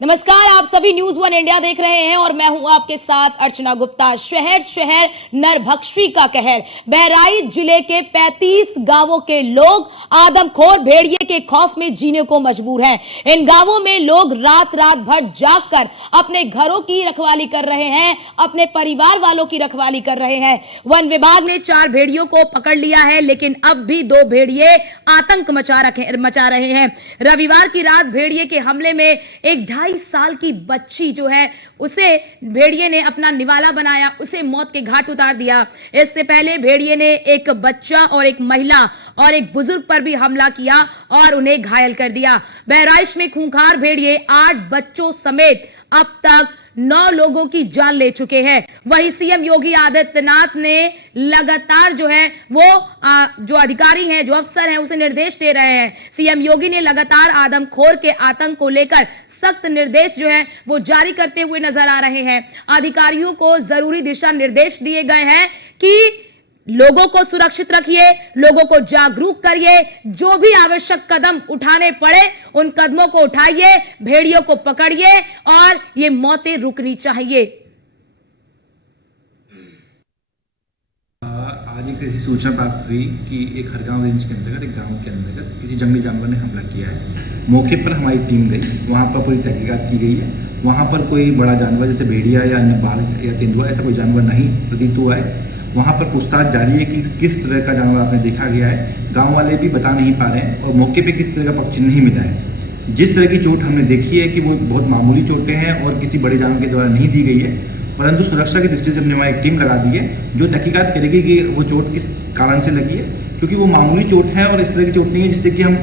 नमस्कार, आप सभी न्यूज वन इंडिया देख रहे हैं और मैं हूं आपके साथ अर्चना गुप्ता। शहर शहर नरभक्षी का कहर। बहराइच जिले के 35 गांवों के लोग आदमखोर भेड़िए के खौफ में जीने को मजबूर हैं। इन गांवों में लोग रात रात भर जागकर अपने घरों की रखवाली कर रहे हैं, अपने परिवार वालों की रखवाली कर रहे हैं। वन विभाग ने 4 भेड़ियों को पकड़ लिया है, लेकिन अब भी 2 भेड़िए आतंक मचा रहे हैं। रविवार की रात भेड़िए के हमले में एक 2.5 साल की बच्ची जो है उसे भेड़िए ने अपना निवाला बनाया, उसे मौत के घाट उतार दिया। इससे पहले भेड़िए ने एक बच्चा और एक महिला और एक बुजुर्ग पर भी हमला किया और उन्हें घायल कर दिया। बहराइच में खूंखार भेड़िए 8 बच्चों समेत अब तक 9 लोगों की जान ले चुके हैं। वहीं सीएम योगी आदित्यनाथ ने लगातार जो है वो जो अधिकारी हैं, जो अफसर हैं, उसे निर्देश दे रहे हैं। सीएम योगी ने लगातार आदमखोर के आतंक को लेकर सख्त निर्देश जो है वो जारी करते हुए नजर आ रहे हैं। अधिकारियों को जरूरी दिशा निर्देश दिए गए हैं कि लोगों को सुरक्षित रखिए, लोगों को जागरूक करिए, जो भी आवश्यक कदम उठाने पड़े उन कदमों को उठाइए, भेड़ियों को पकड़िए और ये मौतें रुकनी चाहिए। आज एक ऐसी सूचना प्राप्त हुई कि एक हरगांव रेंज के अंतर्गत एक गांव के अंतर्गत किसी जंगली जानवर ने हमला किया है। मौके पर हमारी टीम गई, वहां पर पूरी तहकीकात की गई है। वहां पर कोई बड़ा जानवर जैसे भेड़िया या अन्य बाघ या तेंदुआ ऐसा कोई जानवर नहीं प्रतीत हुआ है। वहाँ पर पूछताछ जारी है कि किस तरह का जानवर आपने देखा गया है। गांव वाले भी बता नहीं पा रहे हैं और मौके पे किस तरह का पक्षी नहीं मिला है। जिस तरह की चोट हमने देखी है कि वो बहुत मामूली चोटें हैं और किसी बड़े जानवर के द्वारा नहीं दी गई है, परंतु सुरक्षा की दृष्टि से हमने वहाँ एक टीम लगा दी है जो तहकीकात करेगी कि वो चोट किस कारण से लगी है, क्योंकि वो मामूली चोट है और इस तरह की चोट नहीं है जिससे कि हम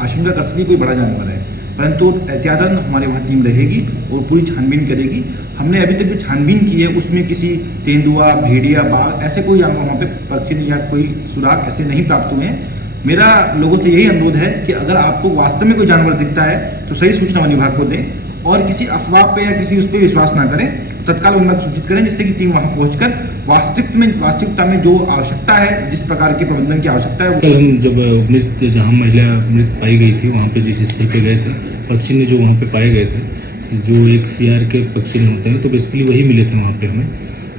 आशंका कर सकें कोई बड़ा जानवर है। परंतु एहतियातन हमारे वहाँ टीम रहेगी और पूरी छानबीन करेगी। हमने अभी तक जो छानबीन की है उसमें किसी तेंदुआ, भेड़िया, बाघ ऐसे कोई जानवर वहाँ पे पक्षी या कोई सुराग ऐसे नहीं प्राप्त हुए हैं। मेरा लोगों से यही अनुरोध है कि अगर आपको वास्तव में कोई जानवर दिखता है तो सही सूचना वन विभाग को दें और किसी अफवाह पे या किसी उस पर विश्वास ना करें, तत्काल वन विभाग सूचित करें, जिससे कि टीम वहाँ पहुँचकर वास्तविकता में जो आवश्यकता है, जिस प्रकार के प्रबंधन की आवश्यकता है। कल हम जब जहाँ महिला मृत पाई गई थी वहाँ पे जिस स्थल पे गए थे, पक्षी ने जो वहाँ पे पाए गए थे, जो एक सीआर के पक्षी होते हैं, तो बेसिकली वही मिले थे वहाँ पे हमें।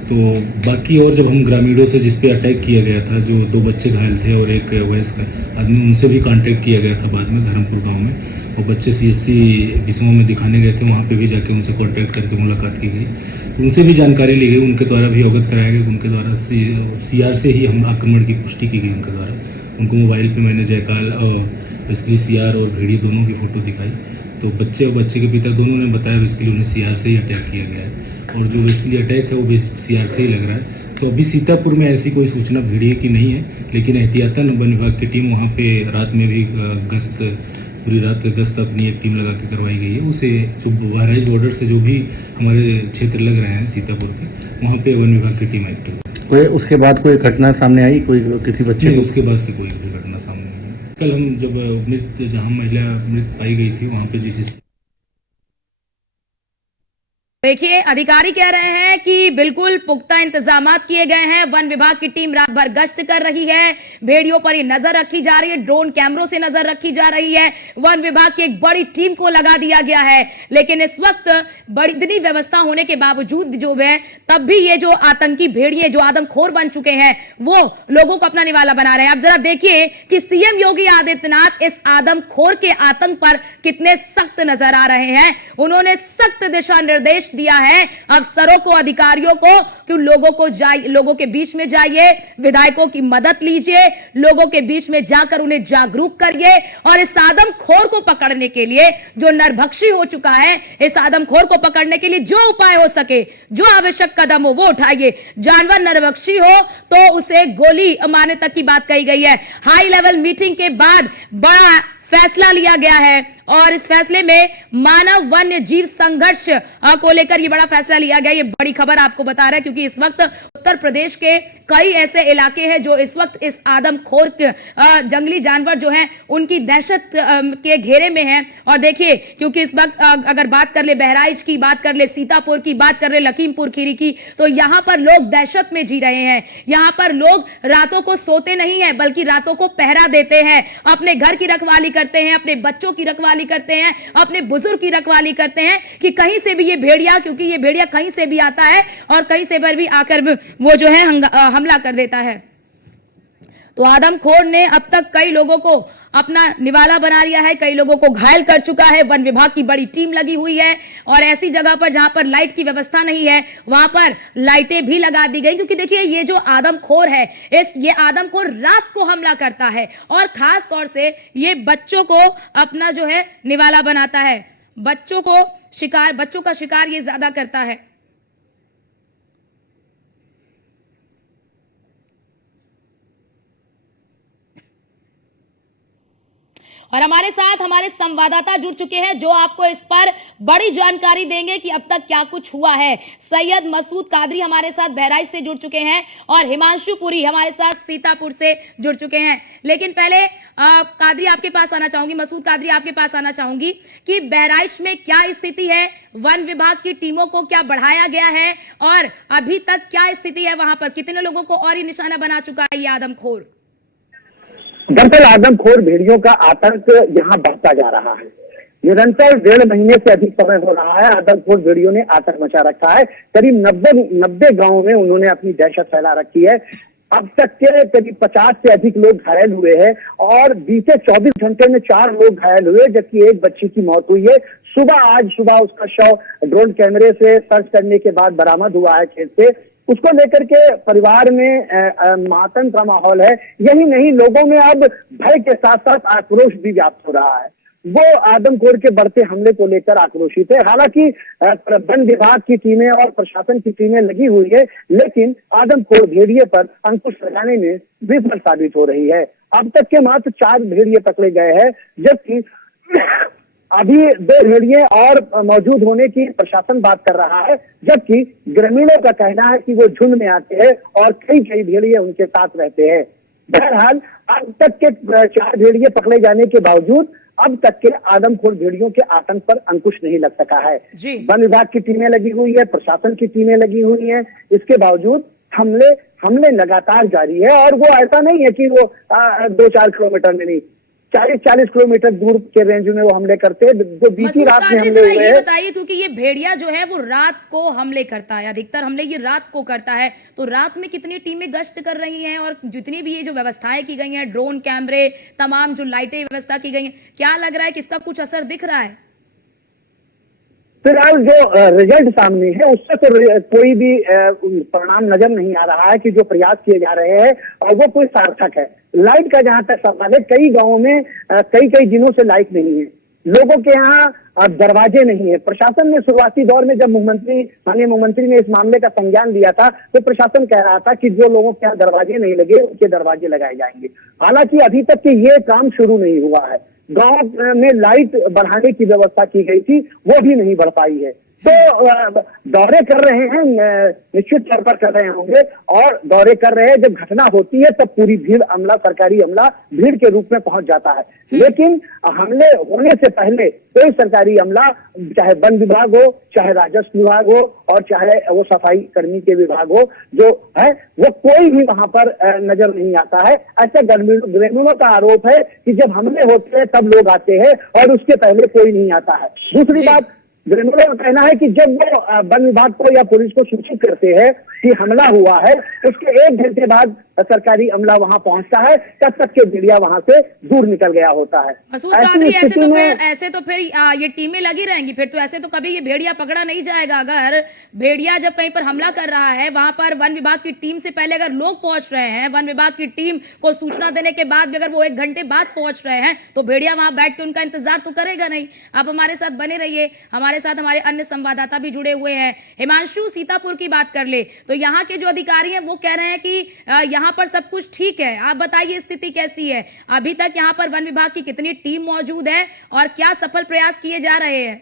तो बाकी और जब हम ग्रामीणों से जिस पे अटैक किया गया था, जो 2 बच्चे घायल थे और एक वयस्क आदमी, उनसे भी कांटेक्ट किया गया था बाद में धर्मपुर गांव में, और बच्चे सीएससी बिस्मो में दिखाने गए थे, वहाँ पे भी जाके उनसे कांटेक्ट करके मुलाकात की गई, उनसे भी जानकारी ली गई, उनके द्वारा भी अवगत कराया गया। उनके द्वारा सीआर से ही हम आक्रमण की पुष्टि की गई उनके द्वारा। उनको मोबाइल पर मैंने जयकाल और बेसिकली सीआर और भेड़ी दोनों की फोटो दिखाई, तो बच्चे और बच्चे के पिता दोनों ने बताया बेसिकली उन्हें सीआर से ही अटैक किया गया है और जो बेसिकली अटैक है वो भी सीआर से ही लग रहा है। तो अभी सीतापुर में ऐसी कोई सूचना भेड़िए की नहीं है, लेकिन एहतियातन वन विभाग की टीम वहाँ पे रात में भी पूरी रात गश्त अपनी एक टीम लगा के करवाई गई है। उसे जो बहराइच बॉर्डर से जो भी हमारे क्षेत्र लग रहे हैं सीतापुर के, वहाँ पे वन विभाग की टीम एक्टिव है। कोई उसके बाद कोई घटना सामने आई, कोई किसी बच्चे नहीं, उसके बाद से कोई घटना सामने नहीं आई। कल हम जब जहाँ महिला मृत पाई गई थी वहाँ पे जिस देखिए, अधिकारी कह रहे हैं कि बिल्कुल पुख्ता इंतजामात किए गए हैं। वन विभाग की टीम रात भर गश्त कर रही है, भेड़ियों पर ही नजर रखी जा रही है, ड्रोन कैमरों से नजर रखी जा रही है। वन विभाग की एक बड़ी टीम को लगा दिया गया है, लेकिन इस वक्त बड़ी इतनी व्यवस्था होने के बावजूद जो है तब भी ये जो आतंकी भेड़िए जो आदमखोर बन चुके हैं वो लोगों को अपना निवाला बना रहे हैं। अब जरा देखिए कि सीएम योगी आदित्यनाथ इस आदमखोर के आतंक पर कितने सख्त नजर आ रहे हैं। उन्होंने सख्त दिशा निर्देश दिया है अफसरों को, अधिकारियों को कि लोगों के बीच में जाइए, विधायकों की मदद लीजिए, लोगों के बीच में जाकर उन्हें जागरूक करिए और इस आदमखोर को पकड़ने के लिए जो नरभक्षी हो चुका है, इस आदमखोर को पकड़ने के लिए जो उपाय हो सके, जो आवश्यक कदम हो वो उठाइए। जानवर नरभक्षी हो तो उसे गोली मारने तक की बात कही गई है। हाई लेवल मीटिंग के बाद बड़ा फैसला लिया गया है और इस फैसले में मानव वन्य जीव संघर्ष को लेकर ये बड़ा फैसला लिया गया। ये बड़ी खबर आपको बता रहा है क्योंकि इस वक्त उत्तर प्रदेश के कई ऐसे इलाके हैं जो इस वक्त इस आदमखोर जंगली जानवर जो हैं उनकी दहशत के घेरे में हैं। और देखिए, क्योंकि इस वक्त अगर बात कर ले बहराइच की, बात कर ले सीतापुर की, बात कर ले लखीमपुर खीरी की, तो यहाँ पर लोग दहशत में जी रहे हैं। यहाँ पर लोग रातों को सोते नहीं है बल्कि रातों को पहरा देते हैं, अपने घर की रखवाली करते हैं, अपने बच्चों की रखवाली रखवाली करते हैं, अपने बुजुर्ग की रखवाली करते हैं कि कहीं से भी ये भेड़िया, क्योंकि ये भेड़िया कहीं से भी आता है और कहीं से पर भी आकर वो जो है हमला कर देता है। तो आदमखोर ने अब तक कई लोगों को अपना निवाला बना लिया है, कई लोगों को घायल कर चुका है। वन विभाग की बड़ी टीम लगी हुई है और ऐसी जगह पर जहां पर लाइट की व्यवस्था नहीं है वहां पर लाइटें भी लगा दी गई, क्योंकि देखिए ये जो आदमखोर है, ये आदमखोर रात को हमला करता है और खास तौर से ये बच्चों को अपना जो है निवाला बनाता है, बच्चों का शिकार ये ज्यादा करता है। और हमारे साथ हमारे संवाददाता जुड़ चुके हैं जो आपको इस पर बड़ी जानकारी देंगे कि अब तक क्या कुछ हुआ है। सैयद मसूद कादरी हमारे साथ बहराइच से जुड़ चुके हैं और हिमांशु पुरी हमारे साथ सीतापुर से जुड़ चुके हैं। लेकिन पहले कादरी आपके पास आना चाहूंगी, मसूद कादरी आपके पास आना चाहूंगी कि बहराइच में क्या स्थिति है, वन विभाग की टीमों को क्या बढ़ाया गया है और अभी तक क्या स्थिति है वहां पर, कितने लोगों को और ही निशाना बना चुका है ये आदमखोर? दरअसल आदमखोर भेड़ियों का आतंक यहाँ बढ़ता जा रहा है। निरंतर 1.5 महीने से अधिक समय हो रहा है आदमखोर भेड़ियों ने आतंक मचा रखा है। करीब 90 गांवों में उन्होंने अपनी दहशत फैला रखी है। अब तक के करीब 50 से अधिक लोग घायल हुए हैं और बीते 24 घंटे में 4 लोग घायल हुए, जबकि एक बच्ची की मौत हुई है। आज सुबह उसका शव ड्रोन कैमरे से सर्च करने के बाद बरामद हुआ है खेत से। उसको लेकर के परिवार में मातम का माहौल है। यही नहीं, लोगों में अब भय के साथ साथ आक्रोश भी व्याप्त हो रहा है। वो आदमखोर के बढ़ते हमले को लेकर आक्रोशित है। हालांकि वन विभाग की टीमें और प्रशासन की टीमें लगी हुई है, लेकिन आदमखोर भेड़िए पर अंकुश लगाने में विफल साबित हो रही है। अब तक के मात्र 4 भेड़िए पकड़े गए हैं, जबकि अभी 2 भेड़िए और मौजूद होने की प्रशासन बात कर रहा है, जबकि ग्रामीणों का कहना है कि वो झुंड में आते हैं और कई भेड़िए उनके साथ रहते हैं। बहरहाल अब तक के 4 भेड़िए पकड़े जाने के बावजूद अब तक के आदमखोर भेड़ियों के आतंक पर अंकुश नहीं लग सका है। वन विभाग की टीमें लगी हुई है, प्रशासन की टीमें लगी हुई है, इसके बावजूद हमले लगातार जारी है। और वो ऐसा नहीं है कि वो 2-4 किलोमीटर में नहीं, 40 किलोमीटर दूर के रेंज में वो हमले करते हैं। जो बीती रात में हमले हुए हैं, बताइए, क्योंकि ये भेड़िया जो है वो रात को हमले करता है, अधिकतर हमले ये रात को करता है, तो रात में कितनी टीमें गश्त कर रही हैं और जितनी भी ये जो व्यवस्थाएं की गई हैं, ड्रोन कैमरे, तमाम जो लाइटें व्यवस्था की गई हैं, क्या लग रहा है कि इसका कुछ असर दिख रहा है? फिलहाल जो रिजल्ट सामने है उससे तो कोई भी परिणाम नजर नहीं आ रहा है कि जो प्रयास किए जा रहे हैं और वो कोई सार्थक है। लाइट का जहां तक सवाल है, कई गांवों में कई दिनों से लाइट नहीं है, लोगों के यहाँ दरवाजे नहीं है। प्रशासन ने शुरुआती दौर में जब माननीय मुख्यमंत्री ने इस मामले का संज्ञान लिया था तो प्रशासन कह रहा था कि जो लोगों के यहाँ दरवाजे नहीं लगे उनके दरवाजे लगाए जाएंगे। हालांकि अभी तक के ये काम शुरू नहीं हुआ है। गांव में लाइट बढ़ाने की व्यवस्था की गई थी, वो भी नहीं बढ़ पाई है। तो दौरे कर रहे हैं, निश्चित तौर पर कर रहे होंगे और दौरे कर रहे हैं। जब घटना होती है तब पूरी भीड़ सरकारी अमला भीड़ के रूप में पहुंच जाता है, लेकिन हमले होने से पहले कोई सरकारी अमला, चाहे वन विभाग हो, चाहे राजस्व विभाग हो और चाहे वो सफाई कर्मी के विभाग हो, जो है वो कोई भी वहां पर नजर नहीं आता है। ऐसा ग्रामीणों का आरोप है कि जब हमले होते हैं तब लोग आते हैं और उसके पहले कोई नहीं आता है। दूसरी बात, ग्रामीणों का कहना है कि जब वो वन विभाग को या पुलिस को सूचित करते हैं कि हमला हुआ है, उसके 1 घंटे बाद सरकारी अमला वहां पहुंचता है, तब तक के भेड़िया वहां से दूर निकल गया होता है। ऐसे तो फिर ये टीमें लगी रहेंगी, फिर तो ऐसे तो कभी ये भेड़िया पकड़ा नहीं जाएगा। अगर भेड़िया जब कहीं पर हमला कर रहा है, वहां पर वन विभाग की टीम से पहले अगर लोग पहुंच रहे हैं, वन विभाग की टीम को सूचना देने के बाद भी अगर वो 1 घंटे बाद पहुंच रहे हैं, तो भेड़िया वहां बैठ के उनका इंतजार तो करेगा नहीं। आप हमारे साथ बने रहिए, हमारे साथ हमारे अन्य संवाददाता भी जुड़े हुए हैं। हिमांशु, सीतापुर की बात कर ले तो यहाँ के जो अधिकारी हैं वो कह रहे हैं कि यहाँ पर सब कुछ ठीक है। आप बताइए स्थिति कैसी है अभी तक, यहाँ पर वन विभाग की कितनी टीम मौजूद है और क्या सफल प्रयास किए जा रहे हैं?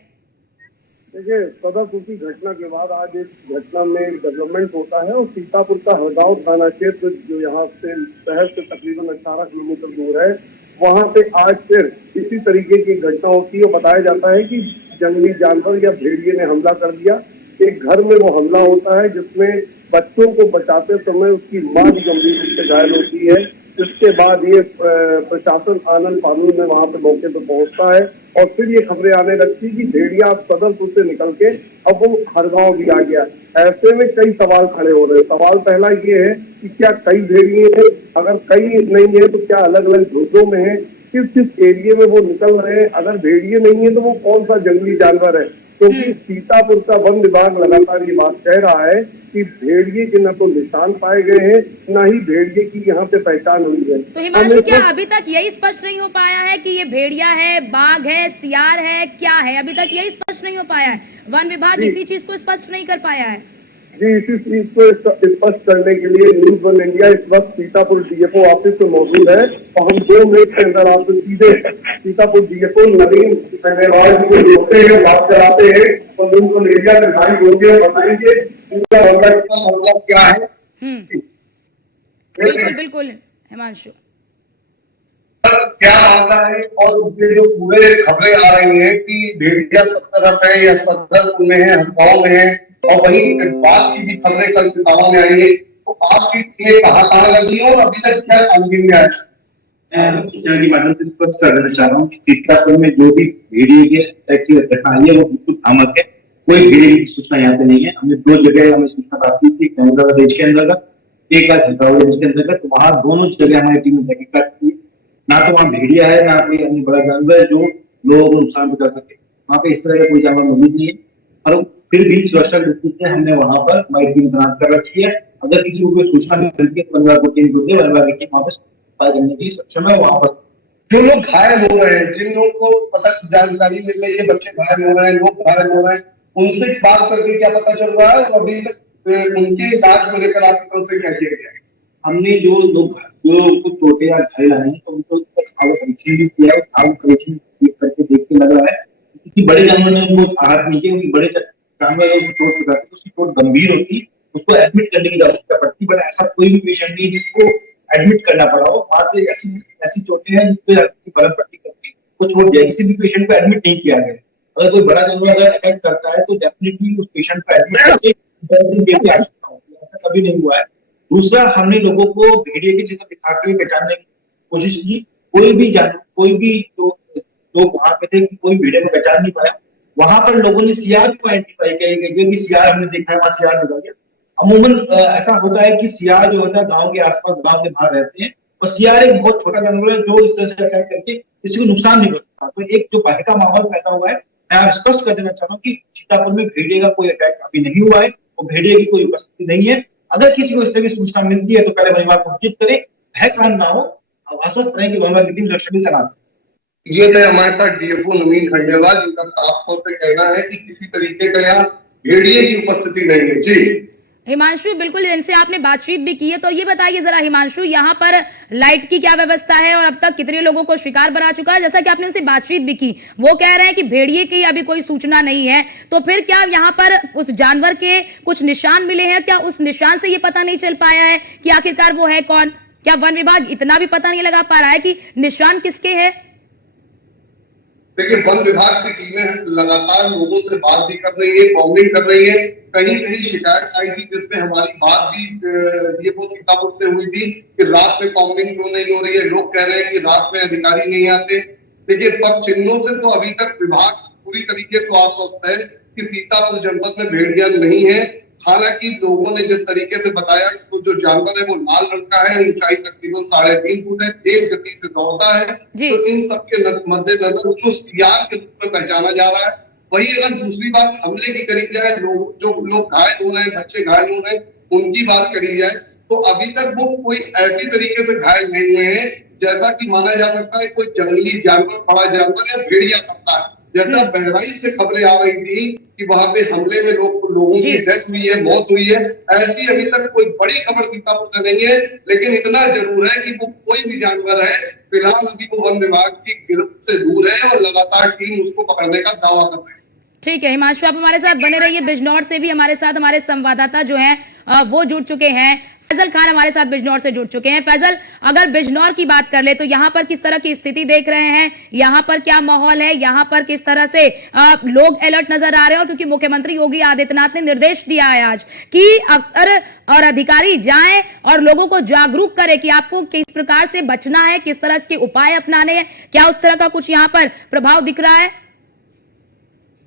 देखिए, सदापुर घटना के बाद आज एक घटना में डेवलपमेंट होता है और सीतापुर का हरगांव थाना क्षेत्र जो यहाँ से शहर से तकरीबन 18 किलोमीटर दूर है, वहाँ पे आज फिर इसी तरीके की घटना होती है। बताया जाता है कि जंगली जानवर या भेड़िए ने हमला कर दिया। एक घर में वो हमला होता है जिसमें बच्चों को बचाते समय उसकी मां भी गंभीर रूप से घायल होती है। इसके बाद ये प्रशासन आनन फानून में वहां पे मौके पे पहुंचता है और फिर ये खबरें आने लगती कि भेड़िया अब सदरपुर से निकल के अब वो हरगांव भी आ गया। ऐसे में कई सवाल खड़े हो रहे हैं। सवाल पहला ये है कि क्या कई भेड़िए हैं, अगर कई नहीं है तो क्या अलग अलग झुंडों में है, किस किस एरिया में वो निकल रहे हैं, अगर भेड़िए नहीं है तो वो कौन सा जंगली जानवर है। क्योंकि सीतापुर का वन विभाग लगातार ये बात कह रहा है कि भेड़िए के न तो निशान पाए गए हैं, न ही भेड़िए की यहाँ पे पहचान हुई है। तो हिमांशु, क्या अभी तक यही स्पष्ट नहीं हो पाया है कि ये भेड़िया है, बाघ है, सियार है, क्या है? अभी तक यही स्पष्ट नहीं हो पाया है। वन विभाग इसी चीज को स्पष्ट नहीं कर पाया है। जी, इसी चीज को स्पष्ट करने के लिए न्यूज वन इंडिया इस वक्त सीतापुर डीएफओ ऑफिस में मौजूद है और हम 2 मिनट के अंदर आपसे सीधे सीतापुर डीएफओ नवीन अग्रवाल जी को जोड़ते हैं, बात कराते हैं और उनको एरिया में गाड़ी जोड़ते हैं, बताएंगे इनका मतलब क्या है। बिल्कुल बिल्कुल हिमांशु, क्या मामला है और उसके जो पूरे खबरें आ रही हैं कि भेड़िया सदर है या सदरपुर में है, हरगांव में है, और वहीं बात की भी खबरें कल सामने आई है। तो आपकी टीमें कहाँ लगी और अभी तक क्या छानबीन में आया? के माध्यम से स्पष्ट कर देना चाह रहा हूँ कि सीतापुर में जो भी भेड़िए की घटना आई है वो बिल्कुल भ्रामक है। कोई भेड़िए की सूचना यहाँ पे नहीं है। हमने 2 जगह हमें सूचना प्राप्त हुई थी, गंगानगर रेंज के अंतर्गत, एक बार हरगांव रेंज के अंतर्गत। वहां दोनों जगह हमारी टीम ने तहकीकात की। ना तो वहाँ भेड़िया है, ना कोई अन्य बड़ा जानवर है जो लोगों को नुकसान पहुंचा सके। वहाँ पे इस तरह का कोई जानवर मौजूद नहीं है, और फिर भी सुरक्षा दृष्टि से हमने वहां पर हमारी टीम तैनात कर रखी है। अगर किसी को कोई सूचना मिलती है तो वन विभाग को टीम को दे, वन विभाग की वहां पर सफाई करने के लिए सक्षम है। वहां पर जो लोग घायल हो रहे हैं, जिन लोगों को पता जानकारी मिल रही है, बच्चे घायल हो रहे हैं, लोग घायल हो रहे हैं, उनसे बात करके क्या पता चल रहा है और अभी तक उनके इलाज को लेकर आपकी तरफ से क्या किया गया है? हमने जो लोग जो कुछ चोटें या घायल आए हैं तो उनको परीक्षण भी किया है। परीक्षण करके देख के लग रहा है कि बड़े जानवर ने उनको आहत नहीं किया, क्योंकि बड़े जानवर चोट चुका था, उसकी चोट गंभीर होती, उसको एडमिट करने की आवश्यकता पड़ती। बट ऐसा कोई भी पेशेंट नहीं जिसको एडमिट करना पड़ा हो। मात्र ऐसी चोटें हैं जिसपे बर्फ पट्टी करके वो छोड़ जाए। किसी भी पेशेंट को एडमिट नहीं किया गया। अगर कोई बड़ा जानवर अगर अटैक करता है तो डेफिनेटली उस पेशेंट को एडमिट करके आवश्यकता होती है। ऐसा कभी नहीं हुआ है। दूसरा, हमने लोगों को भेड़िए की चित्र दिखा के पहचानने की कोशिश की। कोई भी लोग वहां पे थे कि कोई भेड़िए को पहचान नहीं पाया। वहां पर लोगों ने सियार को आइडेंटिफाई किया कि सियार हमने देखा है, वहां सियार निकल गया। अमूमन ऐसा होता है कि सियार जो होता है गांव के आसपास, गांव के बाहर रहते हैं, और सियार एक बहुत छोटा जानवर है जो इस तरह से अटैक करके किसी को नुकसान नहीं करता। तो एक जो भय का माहौल पैदा हुआ है, मैं स्पष्ट कर देना चाह रहा हूँ कि सीतापुर में भेड़िए का कोई अटैक अभी नहीं हुआ है और भेड़िए की कोई उपस्थिति नहीं है। अगर किसी को इस तरह की सूचना मिलती है तो पहले वन विभाग को सूचित करें, भय काम ना हो, आश्वस्त रहें कि वन विभाग की टीम सुरक्षा में तैनात। ये थे हमारे साथ डीएफओ नवीन खंडेलवाल, जिनका साफ तौर पे कहना है कि किसी तरीके का यहाँ भेड़िए की उपस्थिति नहीं है। जी हिमांशु, बिल्कुल इनसे आपने बातचीत भी की है, तो ये बताइए जरा हिमांशु, यहाँ पर लाइट की क्या व्यवस्था है और अब तक कितने लोगों को शिकार बना चुका है? जैसा कि आपने उनसे बातचीत भी की, वो कह रहे हैं कि भेड़िए की अभी कोई सूचना नहीं है। तो फिर क्या यहाँ पर उस जानवर के कुछ निशान मिले हैं? क्या उस निशान से ये पता नहीं चल पाया है कि आखिरकार वो है कौन? क्या वन विभाग इतना भी पता नहीं लगा पा रहा है कि निशान किसके है? देखिए, वन विभाग की टीमें लगातार लोगों से बात भी कर रही है, कॉम्बिंग कर रही है। कहीं कहीं शिकायत आई थी जिसमें हमारी बात भी डीएफओ सीतापुर से हुई थी कि रात में कॉम्बिंग क्यों नहीं हो रही है। लोग कह रहे हैं कि रात में अधिकारी नहीं आते। देखिए, पग चिन्हों से तो अभी तक विभाग पूरी तरीके से आश्वस्त है कि सीतापुर जनपद में भेड़िया नहीं है। हालांकि लोगों ने जिस तरीके से बताया तो जो जानवर है वो लाल रंग का है, ऊंचाई तकरीबन 3.5 फुट है, तेज गति से दौड़ता है। तो इन सबके मद्देनजर उसको सियार के रूप में पहचाना जा रहा है। वही अगर दूसरी बात हमले की करी जाए, जो लोग घायल हो रहे हैं, बच्चे घायल हो रहे हैं, उनकी बात करी जाए तो अभी तक वो कोई ऐसी तरीके से घायल नहीं हुए हैं जैसा कि माना जा सकता है कोई जंगली जानवर, बड़ा जानवर या भेड़िया करता है। जैसा बहराइच से खबरें आ रही थी कि वहां पे हमले में लोगों की डेथ हुई है, मौत हुई है, ऐसी अभी तक कोई बड़ी खबर सीतापुर से नहीं है। लेकिन इतना जरूर है कि वो कोई भी जानवर है, फिलहाल अभी वो वन विभाग की गिरफ्त से दूर है और लगातार टीम उसको पकड़ने का दावा कर रही है। ठीक है हिमांशु, आप हमारे साथ बने रहिए। बिजनौर से भी हमारे साथ हमारे संवाददाता जो हैं वो जुड़ चुके हैं। फैजल खान हमारे साथ बिजनौर से जुड़ चुके हैं। फैजल, अगर बिजनौर की बात कर ले तो यहाँ पर किस तरह की स्थिति देख रहे हैं, यहाँ पर क्या माहौल है, यहाँ पर किस तरह से लोग अलर्ट नजर आ रहे हैं? और क्योंकि मुख्यमंत्री योगी आदित्यनाथ ने निर्देश दिया है आज कि अफसर और अधिकारी जाएं और लोगों को जागरूक करें कि आपको किस प्रकार से बचना है, किस तरह के उपाय अपनाने हैं, क्या उस तरह का कुछ यहाँ पर प्रभाव दिख रहा है?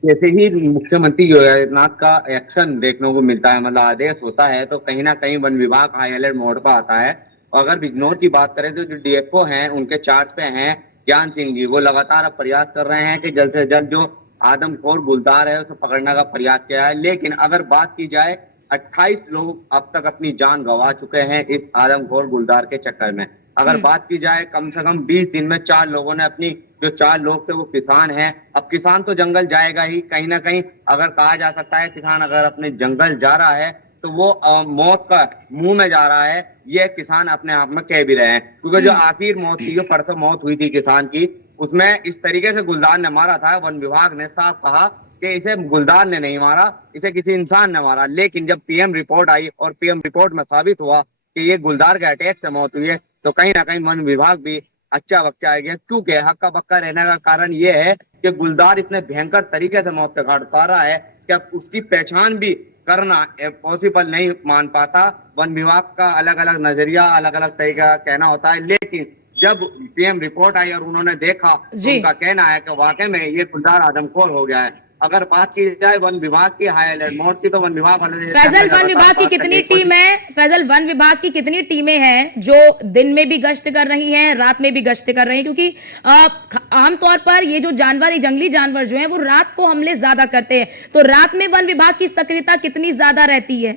जैसे ही मुख्यमंत्री योगी आदित्यनाथ का एक्शन देखने को मिलता है, मतलब आदेश होता है, तो कहीं ना कहीं वन विभाग हाई अलर्ट मोड पर आता है। और अगर बिजनौर की बात करें तो जो डीएफओ हैं, उनके चार्ज पे हैं ज्ञान सिंह जी, वो लगातार अब प्रयास कर रहे हैं कि जल्द से जल्द जो आदमखोर गुलदार है उसे पकड़ने का प्रयास किया है। लेकिन अगर बात की जाए, 28 लोग अब तक अपनी जान गंवा चुके हैं इस आदमखोर गुलदार के चक्कर में। अगर बात की जाए, कम से कम 20 दिन में 4 लोगों ने अपनी, जो 4 लोग थे वो किसान हैं। अब किसान तो जंगल जाएगा ही, कहीं ना कहीं अगर कहा जा सकता है किसान अगर अपने जंगल जा रहा है तो वो मौत का मुंह में जा रहा है, ये किसान अपने आप में कह भी रहे हैं। क्योंकि जो आखिर मौत थी, जो परसों मौत हुई थी किसान की, उसमें इस तरीके से गुलदार ने मारा था। वन विभाग ने साफ कहा कि इसे गुलदार ने नहीं मारा, इसे किसी इंसान ने मारा। लेकिन जब पीएम रिपोर्ट आई और पीएम रिपोर्ट में साबित हुआ कि ये गुलदार के अटैक से मौत हुई है, तो कहीं ना कहीं वन विभाग भी अच्छा बच्चा आ गया। क्योंकि हक्का बक्का रहने का कारण ये है कि गुलदार इतने भयंकर तरीके से मौत के घाट उतार रहा है कि अब उसकी पहचान भी करना पॉसिबल नहीं मान पाता। वन विभाग का अलग अलग नजरिया, अलग अलग तरीके का कहना होता है। लेकिन जब पीएम रिपोर्ट आई और उन्होंने देखा तो उनका कहना है कि वाकई में ये गुलदार आदमखोर हो गया है। अगर बात की जाए वन विभाग की हाई अलर्ट मोड की, तो वन विभाग फैजल, वन विभाग की कितनी टीम है? फैजल, वन विभाग की कितनी टीमें हैं जो दिन में भी गश्त कर रही हैं, रात में भी गश्त कर रही हैं? क्योंकि आमतौर पर ये जो जानवर, ये जंगली जानवर जो हैं, वो रात को हमले ज्यादा करते हैं, तो रात में वन विभाग की सक्रियता कितनी ज्यादा रहती है?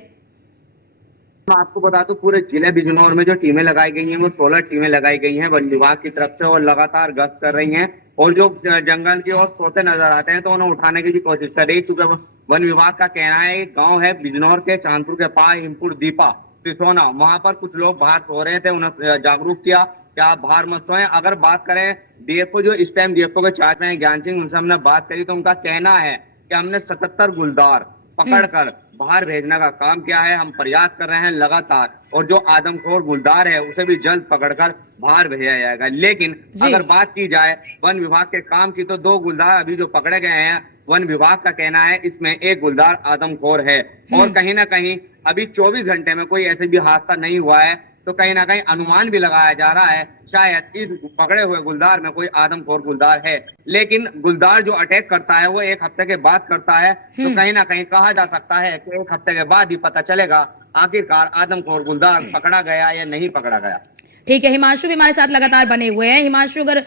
मैं आपको बता दूं, पूरे जिले बिजनौर में जो टीमें लगाई गई हैं वो 16 टीमें लगाई गई हैं वन विभाग की तरफ से, और लगातार गश्त कर रही हैं। और जो जंगल की ओर सोते नजर आते हैं तो उन्हें उठाने की भी कोशिश कर रही। चूंकि वन विभाग का कहना है, एक गांव है बिजनौर के चांदपुर के पास, हिमपुर दीपा सिसोना, वहां पर कुछ लोग बाहर सो रहे थे, उन्हें जागरूक किया कि आप बाहर मत सोएं। अगर बात करें डीएफओ, जो इस टाइम डीएफओ के चार्ज में है ज्ञान सिंह, उनसे हमने बात करी तो उनका कहना है कि हमने 77 गुलदार पकड़कर बाहर भेजने का काम किया है, हम प्रयास कर रहे हैं लगातार, और जो आदमखोर गुलदार है उसे भी जल्द पकड़कर बाहर भेजा जाएगा। लेकिन अगर बात की जाए वन विभाग के काम की, तो 2 गुलदार अभी जो पकड़े गए हैं, वन विभाग का कहना है इसमें 1 गुलदार आदमखोर है। और कहीं ना कहीं अभी 24 घंटे में कोई ऐसे भी हादसा नहीं हुआ है, तो कहीं ना कहीं अनुमान भी लगाया जा रहा है शायद इस पकड़े हुए गुलदार में कोई आदमखोर गुलदार है। लेकिन गुलदार जो अटैक करता है वो 1 हफ्ते के बाद करता है, तो कहीं ना कहीं कहा जा सकता है कि 1 हफ्ते के बाद ही पता चलेगा आखिरकार आदमखोर गुलदार पकड़ा गया या नहीं पकड़ा गया। ठीक है, हिमांशु भी हमारे साथ लगातार बने हुए हैं। हिमांशु, अगर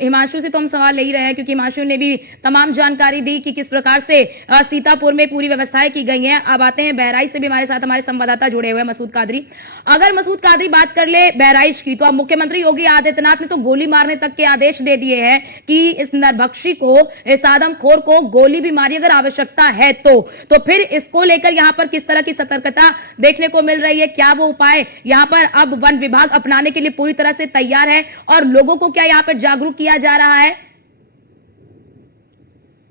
हिमांशु से तो हम सवाल ले ही रहे हैं क्योंकि हिमांशु ने भी तमाम जानकारी दी कि किस प्रकार से सीतापुर में पूरी व्यवस्थाएं की गई हैं। अब आते हैं बहराइच से भी हमारे साथ हमारे संवाददाता जुड़े हुए हैं मसूद कादरी। अगर मसूद कादरी बात कर ले बहराइच की, तो अब मुख्यमंत्री योगी आदित्यनाथ ने तो गोली मारने तक के आदेश दे दिए हैं कि इस नरभक्षी को, इस आदमखोर को गोली भी मारी अगर आवश्यकता है तो फिर इसको लेकर यहाँ पर किस तरह की सतर्कता देखने को मिल रही है? क्या वो उपाय यहाँ पर अब वन विभाग अपनाने के लिए पूरी तरह से तैयार है, और लोगों को क्या यहाँ पर जागरूक किया जा रहा है?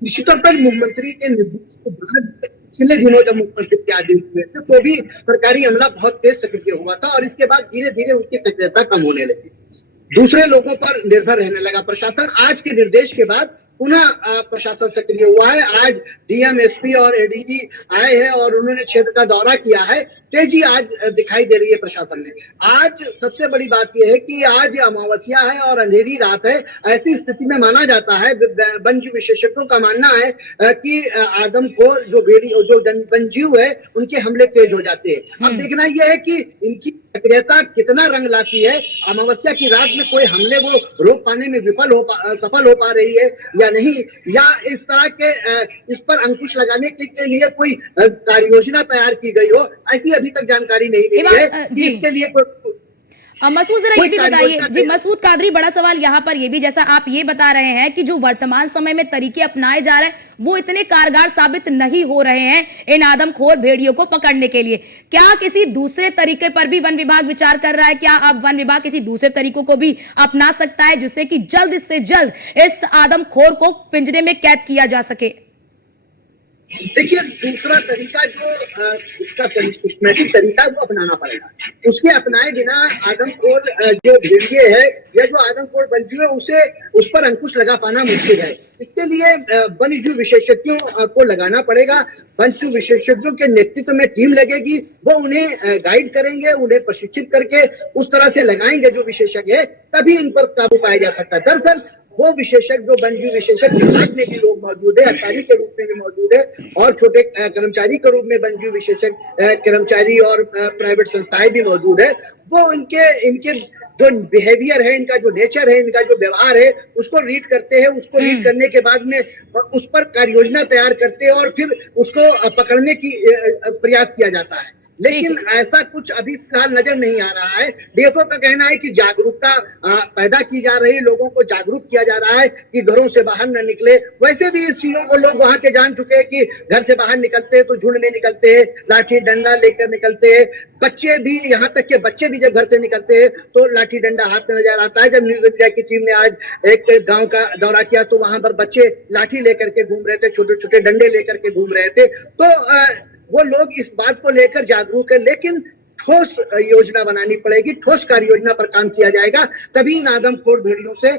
निश्चित तौर पर मुख्यमंत्री के निर्देश के बाद पिछले दिनों जब मुख्यमंत्री के आदेश हुए थे तो भी सरकारी अमला बहुत तेज सक्रिय हुआ था, और इसके बाद धीरे धीरे उनकी सक्रियता कम होने लगी, दूसरे लोगों पर निर्भर रहने लगा प्रशासन। आज के निर्देश के बाद पुनः प्रशासन सक्रिय हुआ है। आज डीएम, एसपी और एडीजी आए हैं और उन्होंने क्षेत्र का दौरा किया है। तेजी आज दिखाई दे रही है प्रशासन में। आज सबसे बड़ी बात यह है कि आज अमावस्या है और अंधेरी रात है। ऐसी स्थिति में माना जाता है, वन्यजीव विशेषज्ञों का मानना है कि आदमखोर जो वन्यजीव है उनके हमले तेज हो जाते हैं। अब देखना यह है कि इनकी सक्रियता कितना रंग लाती है। अमावस्या की रात में कोई हमले वो रोक पाने में सफल हो पा रही है या नहीं, या इस तरह के इस पर अंकुश लगाने के लिए कोई कार्य योजना तैयार की गई हो, ऐसी अभी तक जानकारी नहीं मिली है कि इसके लिए कोई। मसूद, जरा ये भी बताइए जी मसूद कादरी, बड़ा सवाल यहाँ पर ये भी, जैसा आप ये बता रहे हैं कि जो वर्तमान समय में तरीके अपनाए जा रहे हैं वो इतने कारगर साबित नहीं हो रहे हैं इन आदमखोर भेड़ियों को पकड़ने के लिए, क्या किसी दूसरे तरीके पर भी वन विभाग विचार कर रहा है? क्या अब वन विभाग किसी दूसरे तरीकों को भी अपना सकता है जिससे कि जल्द से जल्द इस आदमखोर को पिंजरे में कैद किया जा सके? देखिए, दूसरा तरीका जो इसका सिस्टमेटिक तरीका है वो अपनाना पड़ेगा। उसके अपनाए बिना आदमखोर जो भेड़िए है या जो आदमखोर वन्यजीव है उसे उस पर अंकुश लगा पाना मुश्किल है। इसके लिए वन्यजीव विशेषज्ञों को लगाना पड़ेगा। वन्यजीव विशेषज्ञों के नेतृत्व में टीम लगेगी, वो उन्हें गाइड करेंगे, उन्हें प्रशिक्षित करके उस तरह से लगाएंगे जो विशेषज्ञ है, तभी इन पर काबू पाया जा सकता है। दरअसल वो विशेषज्ञ जो वन्यजीव विशेषज्ञ विभाग में भी लोग मौजूद है, अधिकारी के रूप में भी मौजूद है और छोटे कर्मचारी के रूप में वन्यजीव विशेषज्ञ कर्मचारी और प्राइवेट संस्थाएं भी मौजूद है। वो इनके जो बिहेवियर है, इनका जो नेचर है, इनका जो व्यवहार है, उसको रीड करते हैं। उसको रीड करने के बाद में उस पर कार्य योजना तैयार करते हैं और फिर उसको पकड़ने की प्रयास किया जाता है। लेकिन ऐसा कुछ अभी फिलहाल नजर नहीं आ रहा है। डीएफओ का कहना है कि जागरूकता पैदा की जा रही है, लोगों को जागरूक किया जा रहा है कि घरों से बाहर न निकले। वैसे भी इस चीजों को लोग वहां के जान चुके हैं कि घर से बाहर निकलते हैं तो झुंड में निकलते हैं, लाठी डंडा लेकर निकलते हैं। बच्चे भी, यहाँ तक के बच्चे भी जब घर से निकलते हैं तो लाठी डंडा हाथ में नजर आता है। जब न्यूज इंडिया की टीम ने आज एक गाँव का दौरा किया तो वहां पर बच्चे लाठी लेकर के घूम रहे थे, छोटे छोटे डंडे लेकर के घूम रहे थे। तो वो लोग इस बात को लेकर जागरूक है, लेकिन ठोस योजना बनानी पड़ेगी, ठोस कार्य योजना पर काम किया जाएगा, तभी इन आदमखोर भेड़ियों से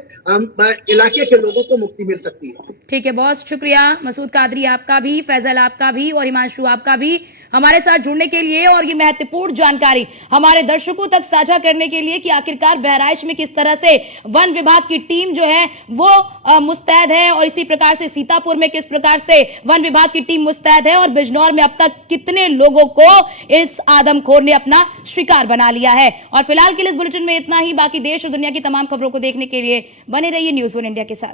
इलाके के लोगों को मुक्ति मिल सकती है। ठीक है, बहुत शुक्रिया मसूद कादरी आपका भी, फैजल आपका भी और हिमांशु आपका भी हमारे साथ जुड़ने के लिए और ये महत्वपूर्ण जानकारी हमारे दर्शकों तक साझा करने के लिए कि आखिरकार बहराइच में किस तरह से वन विभाग की टीम जो है वो मुस्तैद है और इसी प्रकार से सीतापुर में किस प्रकार से वन विभाग की टीम मुस्तैद है और बिजनौर में अब तक कितने लोगों को इस आदमखोर ने अपना शिकार बना लिया है। और फिलहाल के लिए इस बुलेटिन में इतना ही। बाकी देश और दुनिया की तमाम खबरों को देखने के लिए बने रहिए न्यूज़ 1 इंडिया के साथ।